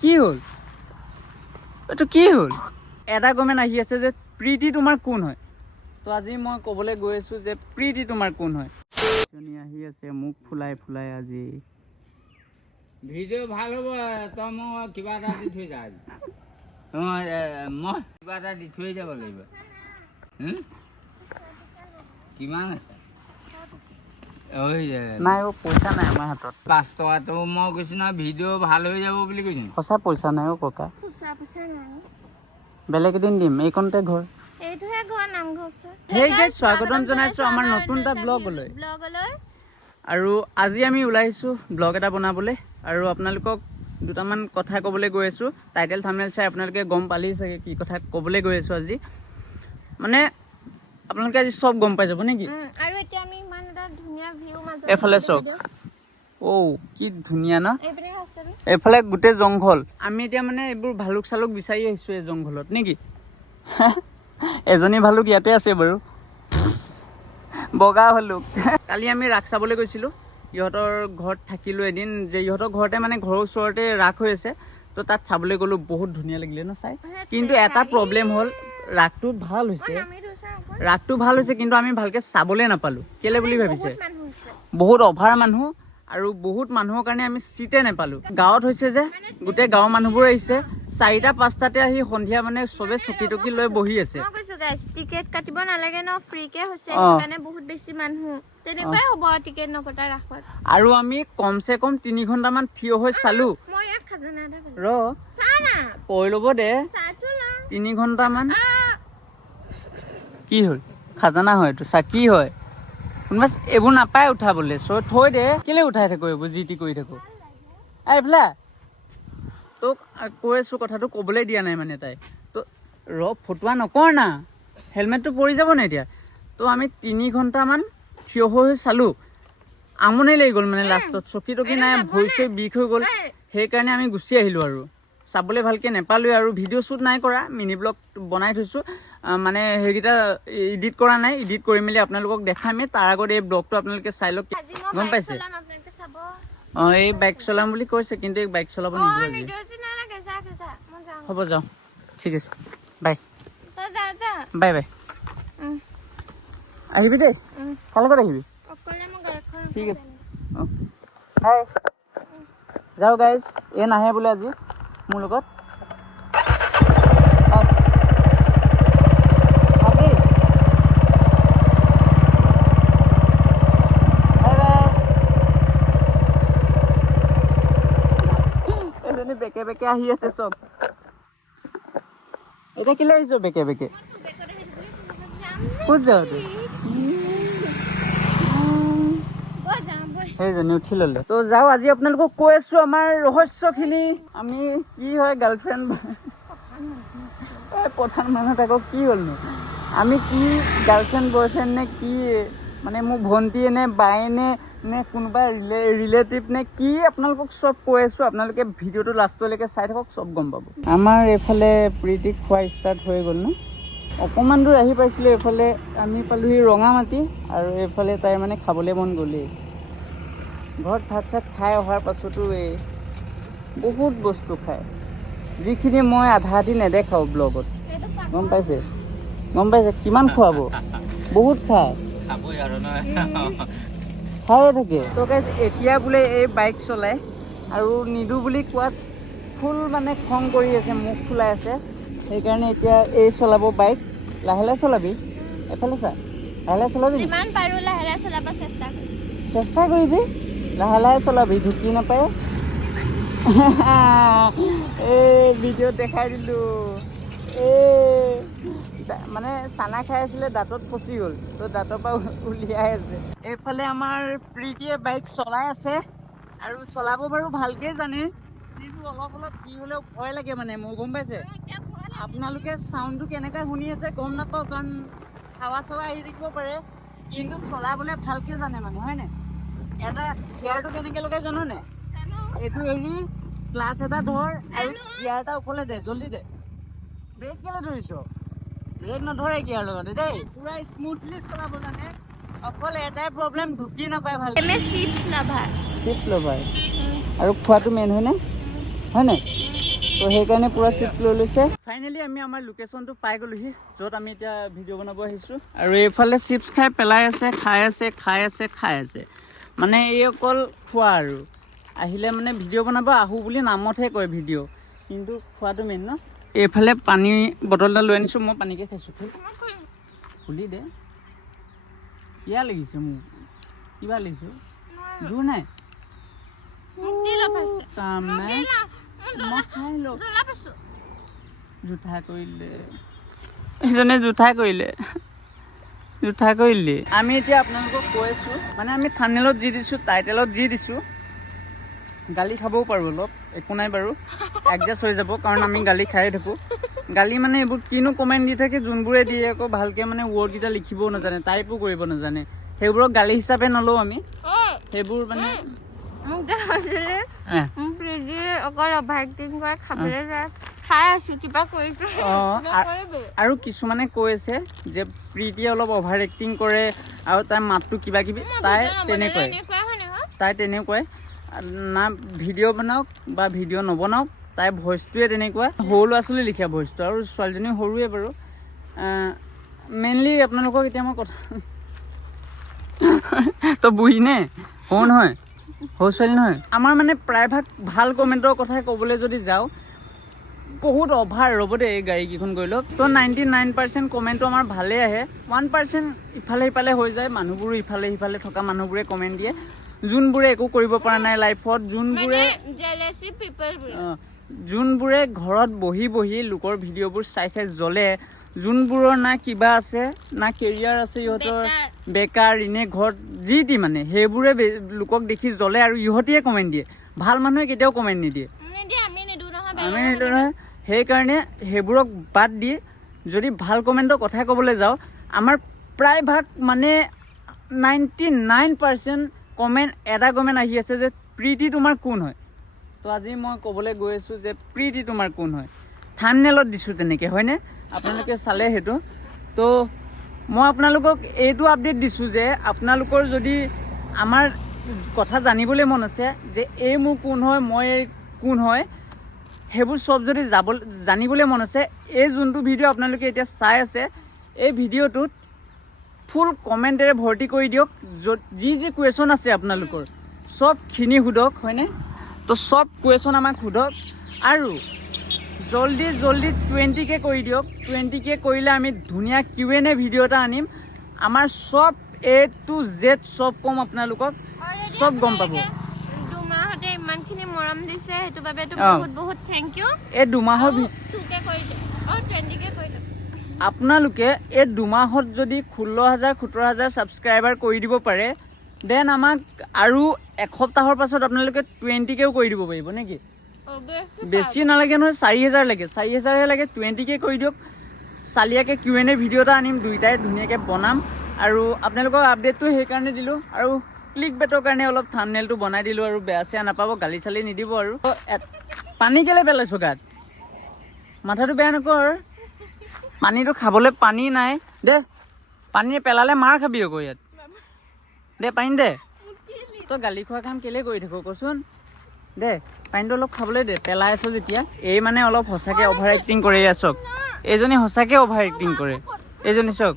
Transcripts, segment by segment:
কি হ'ল এইটো কি হ'ল এটা কমেণ্ট আহি আছে যে প্ৰীতি তোমাৰ কোন হয় তো আজি মই ক'বলৈ গৈ আছোঁ যে প্ৰীতি তোমাৰ কোন হয় জনী আহি আছে মুখ ফুলাই ফুলাই আজি ভিডিঅ' ভাল হ'ব তই মই কিবা এটা দি থৈ যা মই কিবা এটা দি থৈ যাব লাগিব কিমান আছে নাই অ' পইচা নাই আমাৰ হাতত 5 টকাটো মই কৈছোঁ নহয় ভিডিঅ' ভাল হৈ যাব বুলি কৈছোঁ সঁচা পইচা নাই অ' ককা বেলেগ এদিন দিম এইকণতে ঘৰ সেই গাইজ স্বাগতম জনাইছোঁ আমাৰ নতুন এটা ব্লগলৈ আৰু আজি আমি ওলাই আহিছোঁ ব্লগ এটা বনাবলৈ আৰু আপোনালোকক দুটামান কথা ক'বলৈ গৈ আছোঁ টাইটেল থাম্বনেইল চাই আপোনালোকে গম পালেই চাগে কি কথা ক'বলৈ গৈ আছোঁ আজি মানে আপোনালোকে আজি চব গম পাই যাব নেকি আৰু এতিয়া আমি ইমান এটা ধুনীয়া ভিউ মাজত এফালে চাওক কি ধুনীয়া ন এইফালে গোটেই জংঘল আমি এতিয়া মানে এইবোৰ ভালুক চালুক বিচাৰি আহিছোঁ এই জংঘলত নেকি এজনী ভালুক ইয়াতে আছে বাৰু বগা ভালুক কালি আমি ৰাস চাবলৈ গৈছিলোঁ ইহঁতৰ ঘৰত থাকিলোঁ এদিন যে ইহঁতৰ ঘৰতে মানে ঘৰৰ ওচৰতে ৰাস হৈ আছে তো তাত চাবলৈ গ'লোঁ বহুত ধুনীয়া লাগিলে ন চাই কিন্তু এটা প্ৰব্লেম হ'ল ৰাসটো ভাল হৈছে কিন্তু আমি ভালকৈ চাবলৈ নাপালোঁ কেলে বুলি ভাবিছে বহুত অভাৰ মানুহ আৰু বহুত মানুহৰ কাৰণে আমি চিটে নাপালোঁ গাঁৱত হৈছে যে গোটেই গাঁৱৰ মানুহবোৰ আহিছে 4টা-5টাতে আহি সন্ধিয়া মানে চবে চকী টকী লৈ বহি আছে মই কৈছো গাইস টিকেট কাটিব নালাগে ন ফ্ৰীকে হৈছে সেইকাৰণে বহুত বেছি মানুহ তেনেকুৱাই হ'ব টিকেট নকটা ৰাখত আৰু আমি কমসে কম 3 ঘণ্টামান থিয় হৈ চালোঁ মই ইয়াত খাজানা এটা ৰ চা না কৈ ল'ব দে চাটো লা 3 ঘণ্টামান কি হ'ল খাজানা হয় এইটো চা কি হয় কোনোবা এইবোৰ নাপায় উঠাবলৈ থৈ দে কেলে উঠাই থাকো এইবোৰ যি টি কৰি থাকো এইফালে তোক কৈ আছোঁ কথাটো ক'বলৈ দিয়া নাই মানে তাই তো ফটোৱা নকৰ না হেলমেটটো পৰি যাব নাই এতিয়া তো আমি 3 ঘণ্টামান থিয় হৈ চালোঁ আমনি লাগি গ'ল মানে লাষ্টত চকী টকী নাই ভৰি চৰি বিষ হৈ গ'ল সেইকাৰণে আমি গুচি আহিলোঁ আৰু চাবলৈ ভালকৈ নাপালোঁ আৰু ভিডিঅ' শ্বুট নাই কৰা মিনি ব্লগ বনাই থৈছোঁ মানে সেইকেইটা এডিট কৰা নাই এডিট কৰি মেলি আপোনালোকক দেখামেই তাৰ আগত এই ব্লগটো আপোনালোকে চাই লওক গম পাইছে এই বাইক চলাম বুলি কৈছে কিন্তু এই বাইক চলাব নিদিওঁ হ'ব যাওঁ ঠিক আছে বাই বাই বাই আহিবি দেই কাৰ লগত আহিবি ঠিক আছে হাই যাওঁ গাইজ এই নাহে বোলে আজি মোৰ লগত বেকে বেকে আহি আছে চব এতিয়া কেলে আহিছ বেকে বেকে ক'ত যাওঁ তই সেইজনী উঠি ল'লে তো যাওঁ আজি আপোনালোকক কৈ আছোঁ আমাৰ ৰহস্যখিনি আমি কি হয় গাৰ্লফ্ৰেণ্ড পঠান মানুহত আকৌ কি হ'লনো আমি কি গাৰ্লফ্ৰেণ্ড বয়ফ্ৰেণ্ড নে কি মানে মোৰ ভণ্টিয়ে নে বায়ে নে কোনোবা ৰিলেটিভ নে কি আপোনালোকক চব কৈ আছোঁ আপোনালোকে ভিডিঅ'টো লাষ্টলৈকে চাই থাকক চব গম পাব আমাৰ এইফালে প্ৰীতিক খোৱা ষ্টাৰ্ট হৈ গ'ল ন অকণমান দূৰ আহি পাইছিলোঁ এইফালে আমি পালোঁহি ৰঙামাটি আৰু এইফালে তাই মানে খাবলৈ মন গ'লেই ঘৰত ভাত চাত খাই অহাৰ পাছতো এই বহুত বস্তু খায় যিখিনি মই আধা আধি নেদেখাওঁ ব্লগত গম পাইছে কিমান খুৱাব বহুত খায় খায়ে থাকে তো গাইজ এতিয়া বোলে এই বাইক চলাই আৰু নিদোঁ বুলি কোৱাত ফুল মানে খং কৰি আছে মুখ ফুলাই আছে সেইকাৰণে এতিয়া এই চলাব বাইক লাহে লাহে চলাবি এফালে চা লাহে লাহে চলাবি চেষ্টা কৰিবি লাহে লাহে চলাবি ঢুকি নাপায় এই ভিডিঅ'ত দেখাই দিলোঁ মানে চানা খাই আছিলে দাঁতত ফচি গ'ল তো দাঁতৰ পৰা উলিয়াই আছে এইফালে আমাৰ প্ৰীতিয়ে বাইক চলাই আছে আৰু চলাব বাৰু ভালকৈ জানে কিন্তু অলপ কি হ'লেও ভয় লাগে মানে মোৰ গম পাইছে আপোনালোকে চাউণ্ডটো কেনেকৈ শুনি আছে গম নাপাওঁ কাৰণ হাৱা চাৱা আহি থাকিব পাৰে কিন্তু চলাবলৈ ভালকৈ জানে মানে হয়নে এটা গিয়াৰটো কেনেকৈ লগাই জাননে এইটো এৰি ক্লাছ এটা ধৰ আৰু গিয়াৰ এটা ওপৰলৈ দে জল্দি দে ব্ৰেক কেলৈ ধৰিছ ব্ৰেক নধৰে গিয়াৰ লগতে দেই পুৰা স্মুথলি চলাব জানে অকল এটাই প্ৰব্লেম ঢুকি নাপায় ভালকৈ চিপছ লাভাৰ আৰু খোৱাটো মেইন হয়নে তো সেইকাৰণে পুৰা চিপছ লৈ লৈছে। ফাইনেলি আমি আমাৰ লোকেশ্যনটো পাই গ'লোহি, য'ত আমি এতিয়া ভিডিঅ' বনাব আহিছোঁ। আৰু এইফালে চিপছ খাই পেলাই আছে, খাই আছে। মানে এই অকল খোৱা আৰু আহিলে মানে ভিডিঅ' বনাব আহোঁ বুলি নামতহে কয় ভিডিঅ', কিন্তু খোৱাটো মেইন ন। এইফালে পানী বটল এটা লৈ আনিছোঁ, মই পানীকে খাইছোঁ। খুলি দে, কিয়া লাগিছে মোক, কিবা লাগিছোঁ, জোৰ নাই কাম নাই, মই খাই লওঁ। জোঠা কৰিলে এইজনে, জোঠা কৰিলে। আমি এতিয়া আপোনালোকক কৈ আছোঁ, মানে আমি থাম্বনেইলত যি দিছোঁ, টাইটেলত যি দিছোঁ, গালি খাবও পাৰোঁ অলপ, একো নাই বাৰু, এডজাষ্ট হৈ যাব, কাৰণ আমি গালি খায়ে থাকোঁ। গালি মানে এইবোৰ কিনো কমেণ্ট দি থাকে, যোনবোৰে দিয়ে আকৌ ভালকৈ মানে ৱৰ্ডকেইটা লিখিবও নাজানে, টাইপো কৰিব নাজানে, সেইবোৰক গালি হিচাপে নলওঁ আমি। সেইবোৰ মানে অকল অভাৰ এক্টিং কৰে, খাবলৈ যায়, খাই আছোঁ, কিবা কৰিছোঁ। আৰু কিছুমানে কৈ আছে যে প্ৰীতিয়ে অলপ অভাৰ এক্টিং কৰে আৰু তাইৰ মাতটো কিবা কিবি, তাই তেনেকুৱাই না, ভিডিঅ' বনাওক বা ভিডিঅ' নবনাওক, তাইৰ ভইচটোৱে তেনেকুৱা, সৰু ল'ৰা ছোৱালী লিখা ভইচটো, আৰু ছোৱালীজনী সৰুৱে বাৰু। মেইনলি আপোনালোকক এতিয়া মই কথা তই বুঢ়ীনে, সৰু নহয়, সৰু ছোৱালী নহয়। আমাৰ মানে প্ৰায়ভাগ ভাল কমেণ্টৰ কথা ক'বলৈ যদি যাওঁ, বহুত অভাৰ, ৰ'ব দেই এই গাড়ীকেইখন গৈ লওক। তো 99% কমেণ্টটো আমাৰ ভালেই আহে, 1% ইফালে সিফালে হৈ যায়, মানুহবোৰো ইফালে সিফালে থকা মানুহবোৰে কমেণ্ট দিয়ে, যোনবোৰে একো কৰিব পৰা নাই লাইফত, যোনবোৰে ঘৰত বহি লোকৰ ভিডিঅ'বোৰ চাই জ্বলে, যোনবোৰৰ না কিবা আছে না কেৰিয়াৰ আছে, ইহঁতৰ বেকাৰ, এনে ঘৰত যি টি মানে, সেইবোৰে লোকক দেখি জ্বলে আৰু ইহঁতিয়ে কমেণ্ট দিয়ে, ভাল মানুহে কেতিয়াও কমেণ্ট নিদিয়ে, আমি নিদিওঁ নহয়। সেইকাৰণে সেইবোৰক বাদ দি যদি ভাল কমেণ্টৰ কথা ক'বলৈ যাওঁ, আমাৰ প্ৰায়ভাগ মানে 99% কমেণ্ট, এটা কমেণ্ট আহি আছে যে প্ৰীতি তোমাৰ কোন হয়। তো আজি মই ক'বলৈ গৈ আছোঁ যে প্ৰীতি তোমাৰ কোন হয়, থাম্বনেইলত দিছোঁ তেনেকৈ, হয়নে? আপোনালোকে চালে সেইটো। তো মই আপোনালোকক এইটো আপডেট দিছোঁ যে আপোনালোকৰ যদি আমাৰ কথা জানিবলৈ মন আছে যে এই মোৰ কোন হয়, মই এই কোন হয়, সেইবোৰ চব যদি জানিবলৈ মন আছে, এই যোনটো ভিডিঅ' আপোনালোকে এতিয়া চাই আছে, এই ভিডিঅ'টোত ফুল কমেণ্টেৰে ভৰ্তি কৰি দিয়ক, য'ত যি কুৱেশ্যন আছে আপোনালোকৰ চবখিনি সোধক, হয়নে? তো চব কুৱেশ্যন আমাক সোধক, আৰু জল্দি 20K কৰি দিয়ক। 20K কৰিলে আমি ধুনীয়া Q&A ভিডিঅ' এটা আনিম, আমাৰ চব A to Z চব ক'ম, আপোনালোকক চব গম পাব। দুমাহতে ইমানখিনি মৰম দিছে, সেইটো বাবে বহুত বহুত থেংক ইউ। এই দুমাহৰ 2K কৰি দিয়ক, 20K কৰি দিয়ক। আপোনালোকে এই দুমাহত যদি 16,000-17,000 ছাবস্ক্ৰাইবাৰ কৰি দিব পাৰে, দেন আমাক আৰু এসপ্তাহৰ পাছত আপোনালোকে 20Kও কৰি দিব পাৰিব নেকি? বেছি নালাগে নহয়, 4,000 লাগে, 4,000হে লাগে, 20K কৰি দিয়ক। চালিয়াকৈ Q&A ভিডিঅ' এটা আনিম, দুইটাই ধুনীয়াকৈ বনাম, আৰু আপোনালোকক আপডেটটো সেইকাৰণে দিলোঁ, আৰু ক্লিক বেটৰ কাৰণে অলপ থাম্বনেইলটো বনাই দিলোঁ, আৰু বেয়া চেয়া নাপাব, গালি চালি নিদিব। আৰু পানী কেলৈ পেলাইছোঁ গাত, মাথাটো বেয়া নকৰ, পানীটো খাবলৈ পানী নাই দে, পানী পেলালে মাৰ খাবি আকৌ ইয়াত, দে পানী দে। তই গালি খোৱা কাম কেলৈ কৰি থাকো কচোন, দে পানীটো অলপ খাবলৈ দে, পেলাই আছ যেতিয়া। এই মানে অলপ সঁচাকৈ অভাৰ এক্টিং কৰে, চাওক এইজনী সঁচাকৈ অভাৰ এক্টিং কৰে, এইজনী চাওক,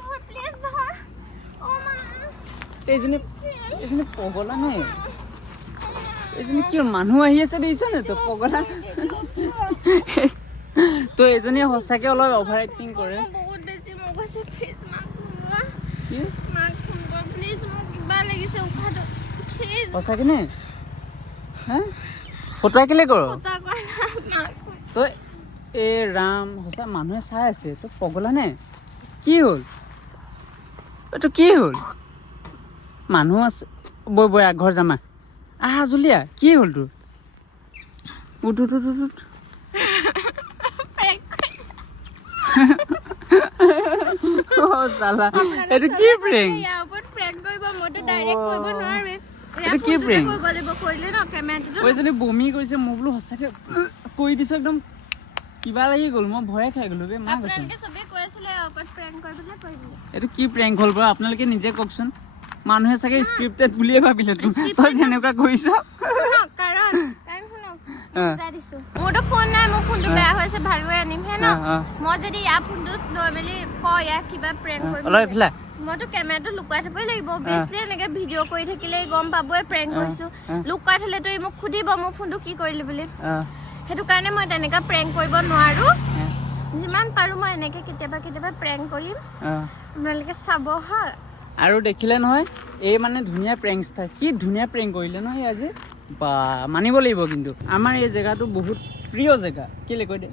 এইজনী পগলা নাই, এইজনী কি মানুহ আহি আছে দেখিছ নে তই, পগলা। তো এইজনী সঁচাকৈ অলপ অভাৰ এক্টিং কৰে। সঁচাকৈ নে, হা ফটোৱা কেলৈ কৰ তই, এই ৰাম সঁচা মানুহে চাই আছে, তই পগলা নে, কি হ'ল এইটো, কি হ'ল, মানুহ আছে, বৈ ঘৰ যামা, আহা জুলিয়া, কি হ'ল তোৰ, উঠ উঠ উঠ উঠ, এইটো কি প্ৰেংক, এইটো কি প্ৰেংক, এইজনী বমি কৰিছে, মই বোলো সঁচাকে কৰি দিছো, একদম কিবা লাগি গ'ল, মই ভয়ে খাই গ'লো বে, মা কৈছে এইটো কি প্ৰেংক হ'ল বাৰু, আপোনালোকে নিজে কওকচোন, মানুহে চাগে স্ক্ৰিপ্টেড বুলিয়ে ভাবিলে, তই যেনেকুৱা কৰিছ। বুজাই দিছো মোৰতো ফোন নাই মোৰ ফোনটো বেয়া হৈছে ভালকৈ আনিমহে ন মই যদি ইয়াৰ ফোনটো লৈ মেলি কয় ইয়াক কিবা প্ৰেংক কৰিম অলপ এইফালে মইতো কেমেৰাটো লুকুৱাই থবই লাগিব বেছলি এনেকে ভিডিঅ' কৰি থাকিলে গম পাবই প্ৰেংক কৰিছো লুকুৱাই থলেতো ই মোক সুধিব মোৰ ফোনটো কি কৰিলি বুলি সেইটো কাৰণে মই তেনেকা প্ৰেংক কৰিব নোৱাৰো যিমান পাৰো মই এনেকে কেতিয়াবা প্ৰেংক কৰিম আপোনালোকে চাব হা আৰু দেখিলে নহয় এই মানে ধুনীয়া প্ৰেংক ষ্টাৰ কি ধুনীয়া প্ৰেংক কৰিলে নহয় আজি বা মানিব লাগিব কিন্তু আমাৰ এই জেগাটো বহুত প্ৰিয় জেগা কেলে কৈ দে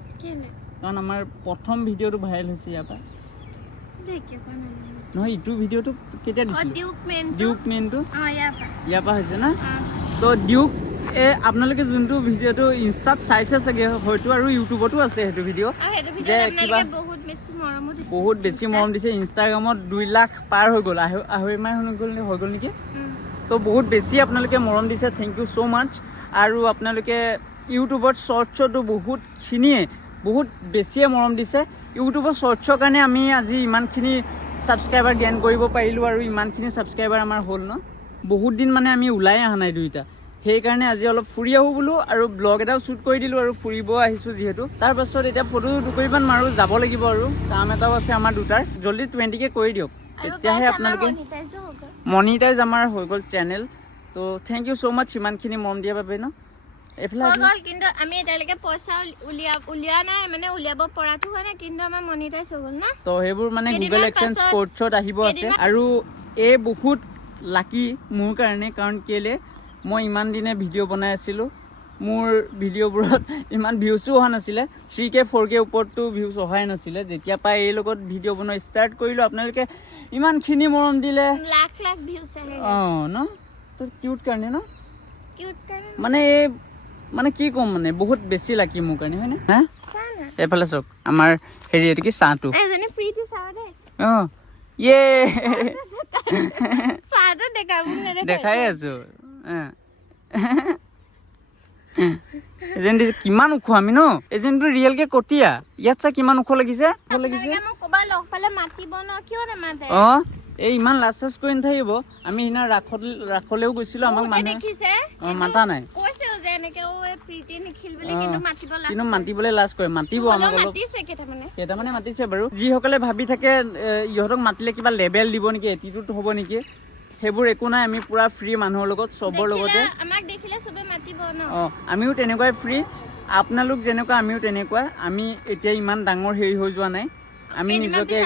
কাৰণ আমাৰ প্ৰথম ভিডিঅ'টো ভাইৰেল হৈছে ইয়াৰ পৰা নহয় ইটো ভিডিঅ'টো কেতিয়া দিছিলোঁ ডিউক মেইনটো ইয়াৰ পৰা হৈছে না তো ডিউক আপোনালোকে যোনটো ভিডিঅ'টো ইনষ্টাত চাইছে চাগে হয়তো আৰু ইউটিউবতো আছে সেইটো ভিডিঅ' যে কিবা বহুত বেছি মৰম দিছে ইনষ্টাগ্ৰামত 2 লাখ পাৰ হৈ গ'ল আঢ়ৈ মাহ হৈ গ'ল নেকি তো বহুত বেছি আপোনালোকে মৰম দিছে থেংক ইউ ছ' মাছ আৰু আপোনালোকে ইউটিউবত শ্বৰ্টছতো বহুতখিনিয়ে বহুত বেছিয়ে মৰম দিছে ইউটিউবৰ শ্বৰ্টছৰ কাৰণে আমি আজি ইমানখিনি ছাবস্ক্ৰাইবাৰ গেইন কৰিব পাৰিলোঁ আৰু ইমানখিনি ছাবস্ক্ৰাইবাৰ আমাৰ হ'ল ন বহুত দিন মানে আমি ওলাই অহা নাই দুইটা সেইকাৰণে আজি অলপ ফুৰি আহোঁ বোলো আৰু ব্লগ এটাও শ্বুট কৰি দিলোঁ আৰু ফুৰিব আহিছোঁ যিহেতু তাৰপাছত এতিয়া ফটো দুকপিমান মাৰোঁ যাব লাগিব আৰু কাম এটাও আছে আমাৰ দুটাৰ জল্দি 20K কৰি দিয়ক তেতিয়াহে আপোনালোকে মনিটাইজ আমাৰ হৈ গ'ল চেনেল তো থেংক ইউ ছ' মাছ ইমানখিনি মৰম দিয়াৰ বাবে ন এইফালে কিন্তু আমি এতিয়ালৈকে পইচা উলিওৱা নাই মানে উলিয়াব পৰাটো হয় নাই কিন্তু আমাৰ মনিটাইজ হৈ গ'ল না তো সেইবোৰ মানে গুগল এডচেঞ্চ স্পৰ্টছত আহিব আছে আৰু এই বহুত লাকি মোৰ কাৰণে কাৰণ কেলে মই ইমান দিনে ভিডিঅ' বনাই আছিলোঁ মোৰ ভিডিঅ'বোৰত ইমান ভিউজো অহা নাছিলে 3K 4K ওপৰতো ভিউজ অহাই নাছিলে যেতিয়া পৰা এই লগত ভিডিঅ' বনোৱা ষ্টাৰ্ট কৰিলোঁ আপোনালোকে ইমানখিনি মৰম দিলে লাখ ভিউজ আহে ন তো কিউট কাৰণে ন মানে এই মানে কি ক'ম মানে বহুত বেছি লাকি মোৰ কাৰণে হয়নে হা এইফালে চাওক আমাৰ হেৰি এইটো কি চাহটো অঁ ইয়ে দেখাই আছো এজেণ্ট কিমান ওখ আমি ন এজেণ্টটো ৰিয়েলকে কটীয়া ইয়াত চা কিমান ওখ লাগিছে অঁ এই ইমান লাজ চাজ কৰি নাথাকিব আমি সিদিনা ৰাসলেও গৈছিলোঁ আমাক মানুহে মাতা নাই কিন্তু মাতিবলৈ লাজ কৰে মাতিব আমাক অলপ কেইটামানে মাতিছে বাৰু যিসকলে ভাবি থাকে ইহঁতক মাতিলে কিবা লেবেল দিব নেকি এটিটিউড হ'ব নেকি সেইবোৰ একো নাই আমি পুৰা ফ্ৰী মানুহৰ লগত চবৰ লগতে অঁ আমিও তেনেকুৱাই ফ্ৰী আপোনালোক যেনেকুৱা আমিও তেনেকুৱা আমি এতিয়া ইমান ডাঙৰ হেৰি হৈ যোৱা নাই আমি নিজকে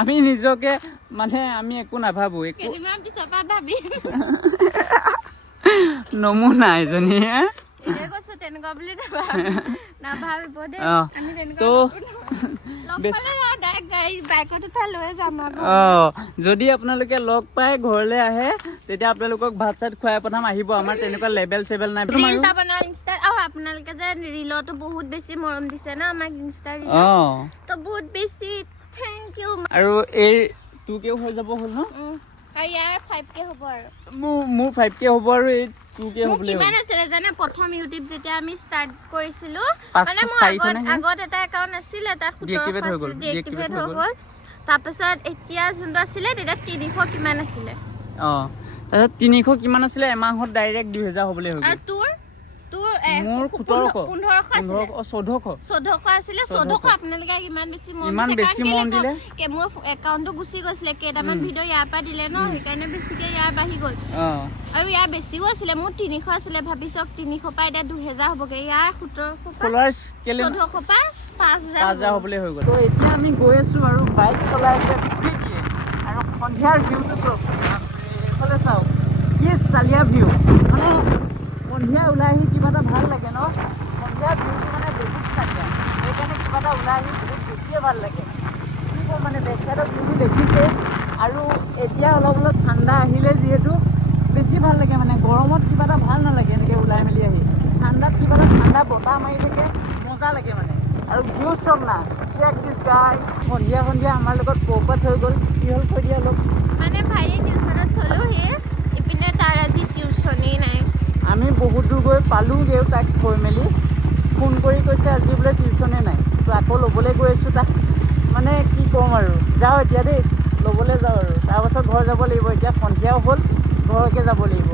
আমি নিজকে মানে আমি একো নাভাবো একো নমুনা এজনী তো যদি আপোনালোকে লগ পাই ঘৰলৈ আহে তেতিয়া আপোনালোকক ভাত চাত খুৱাই পঠাম আহিব আমাৰ তেনেকুৱা লেবেল চেবেল নাই আপোনালোকে যে ৰিলতো বহুত বেছি মৰম দিছে ন আমাক ইনষ্টাত তো বহুত বেছি থেংক ইউ আৰু এই 2K হৈ যাব হ'ল ন ইয়াৰ 5K হ'ব আৰু মোৰ 5K হ'ব আৰু এই 2K হ'বলে কিমান আছিলে জানে প্ৰথম ইউটিউব যেতিয়া আমি ষ্টাৰ্ট কৰিছিলো মানে মোৰ আগত এটা একাউণ্ট আছিলে তাত 17 হৈ গ'ল ডিএক্টিভেট হৈ গ'ল তাৰপিছত এতিয়া যোনটো আছিলে তেতিয়া 300 কিমান আছিলে তাৰপিছত 300 কিমান আছিলে এমাহত ডাইৰেক্ট 2000 হ'বলে হৈ গ'ল মোৰ 1400 আছিলে 1400 আপোনালোকে ইমান বেছি মৰম দিলে মোৰ একাউণ্টটো গুচি গৈছিলে কেইটামান ভিডিঅ' ইয়াৰ পৰা দিলে ন সেইকাৰণে বেছিকে ইয়াৰ বাঢ়ি গ'ল আৰু ইয়াৰ বেছিও আছিলে মোৰ 300 আছিলে ভাবিছক 300 পৰা এতিয়া 2000 হ'বগে ইয়াৰ 1700 ফলোৱাৰ্ছ কেলে 1400 পৰা 5000 হ'বলে হৈ গ'ল তো এতিয়া আমি গৈ আছো আৰু বাইক চলাই আছে ফুৰিয়ে আৰু সন্ধিয়াৰ ভিউটো চাওক এইফালে চাওক কি চালিয়া ভিউ মানে সন্ধিয়া ওলাই আহি কিবা এটা ভাল লাগে ন সন্ধিয়া ভিউটো মানে বহুত চালিয়া সেইকাৰণে কিবা এটা ওলাই আহি বহুত বেছিয়ে ভাল লাগে কি মানে বেকচাইডৰ ভিউটো দেখিছে আৰু এতিয়া অলপ অলপ ঠাণ্ডা আহিলে যিহেতু বেছি ভাল লাগে মানে গৰমত কিবা এটা ভাল নালাগে এনেকৈ ওলাই মেলি আহি ঠাণ্ডাত কিবা এটা ঠাণ্ডা বতাহ মাৰি থাকে মজা লাগে মানে আৰু ভিউ চব না চেক দিছ গাইজ সন্ধিয়া আমাৰ লগত পৌপাত হৈ গ'ল কি হ'ল কৈ দিয়া অলপ মানে ভাইয়ে টিউশ্যনত থ'লোঁ ইপিনে তাৰ আজি টিউশ্যনেই নাই আমি বহুত দূৰ গৈ পালোঁগৈ তাক থৈ মেলি ফোন কৰি কৈছে আজি বোলে টিউশ্যনেই নাই তো আকৌ ল'বলৈ গৈ আছোঁ তাক মানে কি ক'ম আৰু যাওঁ এতিয়া দেই ল'বলৈ যাওঁ আৰু তাৰপাছত ঘৰ যাব লাগিব এতিয়া সন্ধিয়াও হ'ল ঘৰকে যাব লাগিব